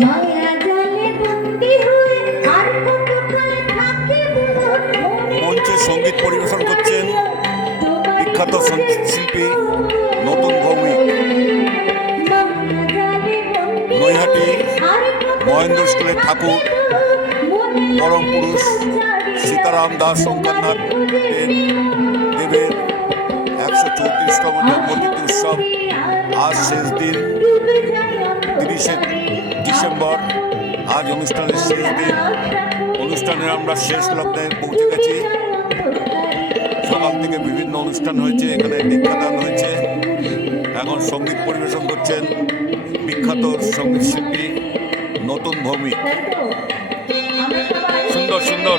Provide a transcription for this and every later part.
মায়া জালে বন্দি হয়ে আর কত সংগীত পরিবেশন করছেন বিখ্যাত শিল্পী নতুন ভৌমিক। নৈহাটি মহেন্দ্র স্কুলের ঠাকুর, পরম পুরুষ সীতারাম দাস শঙ্করনাথ দেবের একশো চৌত্রিশতম জন্মদিন উৎসব আজ শেষ দিন, তিরিশে ডিসেম্বর। আজ অনুষ্ঠানের শেষ দিন। অনুষ্ঠানের আমরা শেষ লগ্নে পৌঁছে গেছি। সকাল থেকে বিভিন্ন অনুষ্ঠান হয়েছে এখানে দীক্ষাদান হয়েছে। এখন সংগীত পরিবেশন করছেন বিখ্যাত সংগীত শিল্পী নতুন ভৌমিক। সুন্দর সুন্দর।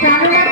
咱 们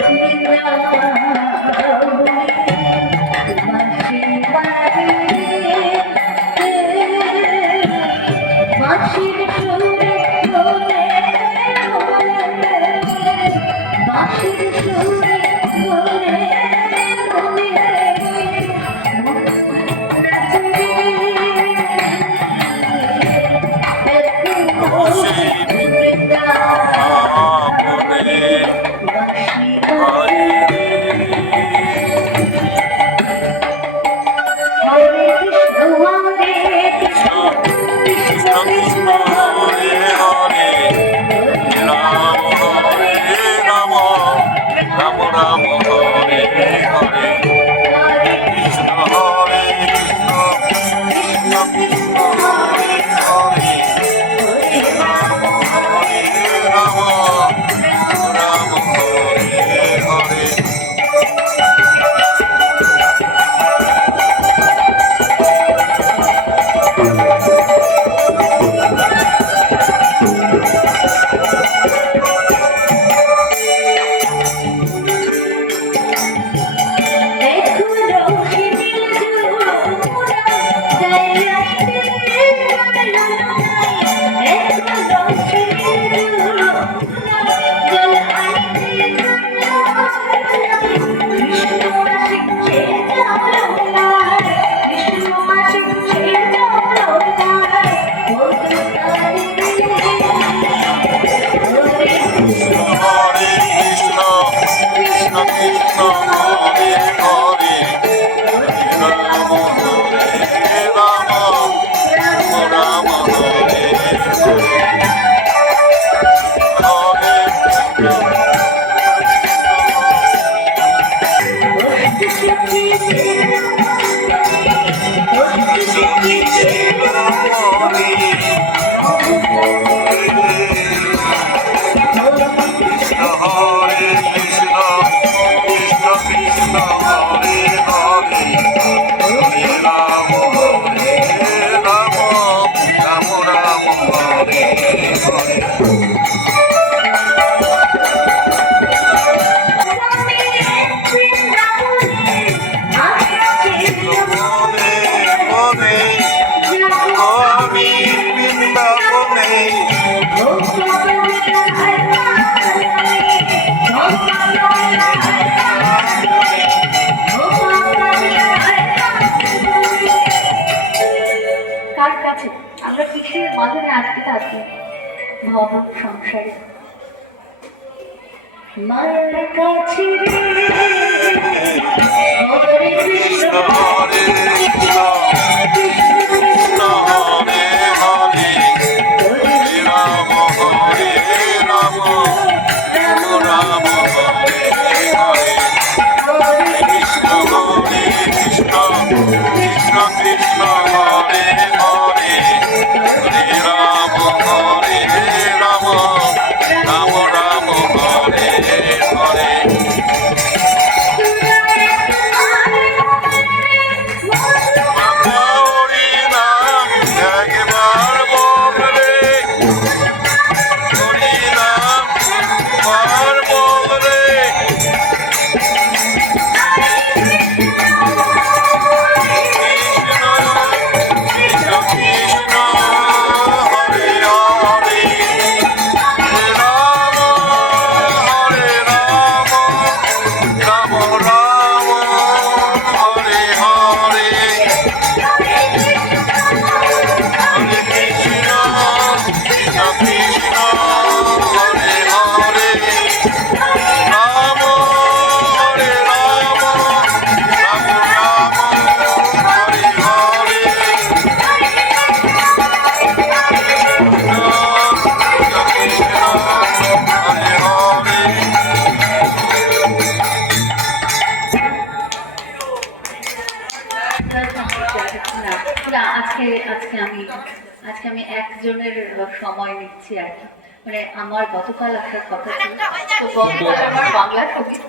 Thank you. বাঁধনে আটকে থাকে ভব সংসারে। মার কাছে যাচ্ছি আর মানে আমার গতকাল আসার কথা ছিল। তো গতকাল আমার বাংলা সংগীত